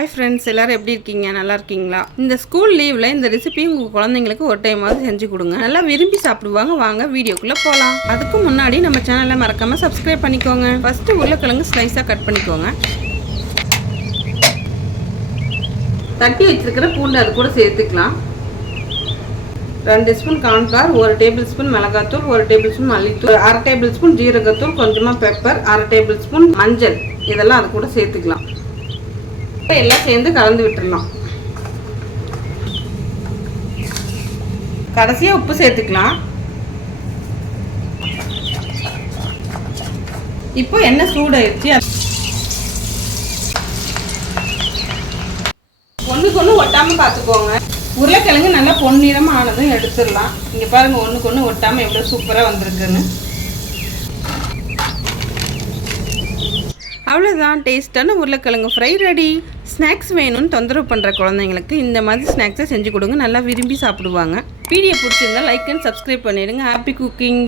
Hi friends, எல்லோரும் எப்படி இருக்கீங்க? நல்லா இருக்கீங்களா? இந்த ஸ்கூல் லீவில் இந்த ரெசிபி உங்கள் குழந்தைங்களுக்கு ஒரு டைமாவது செஞ்சு கொடுங்க. நல்லா விரும்பி சாப்பிடுவாங்க. வாங்க வீடியோக்குள்ளே போகலாம். அதுக்கு முன்னாடி நம்ம சேனலை மறக்காமல் சப்ஸ்கிரைப் பண்ணிக்கோங்க. ஃபஸ்ட்டு உருளைக்கிழங்கு ஸ்லைஸாக கட் பண்ணிக்கோங்க. தட்டி வச்சிருக்கிற பூண்டு அது கூட சேர்த்துக்கலாம். 2 ஸ்பூன் கார்ன்ஃப்ளவர், 1 டேபிள் ஸ்பூன் மிளகாத்தூள், 1 டேபிள் ஸ்பூன் மல்லித்தூள், 1/2 டேபிள் ஸ்பூன் ஜீரகத்தூள், கொஞ்சமாக பெப்பர், 1/2 டேபிள் ஸ்பூன் மஞ்சள், இதெல்லாம் அது கூட சேர்த்துக்கலாம். எல்லாம் சேர்ந்து கலந்து விட்டுடலாம். கடைசியாக உப்பு சேர்த்துக்கலாம். இப்போ எண்ணெய் சூடாயிடுச்சு. ஒன்றுக்கு ஒன்று ஒட்டாமல் பார்த்துக்கோங்க. உருளைக்கிழங்கு நல்லா பொன்னிறமாக ஆனதும் எடுத்துடலாம். இங்கே பாருங்கள், ஒன்றுக்கு ஒன்று ஒட்டாமல் எவ்வளோ சூப்பராக வந்திருக்குன்னு. அவ்வளோதான், டேஸ்ட்டான உருளைக்கிழங்கு ஃப்ரை ரெடி. ஸ்நாக்ஸ் வேணும்னு தொந்தரவு பண்ணுற குழந்தைங்களுக்கு இந்த மாதிரி ஸ்நாக்ஸை செஞ்சு கொடுங்க. நல்லா விரும்பி சாப்பிடுவாங்க. வீடியோ பிடிச்சிருந்தா லைக் அண்ட் சப்ஸ்கிரைப் பண்ணிடுங்க. Happy cooking.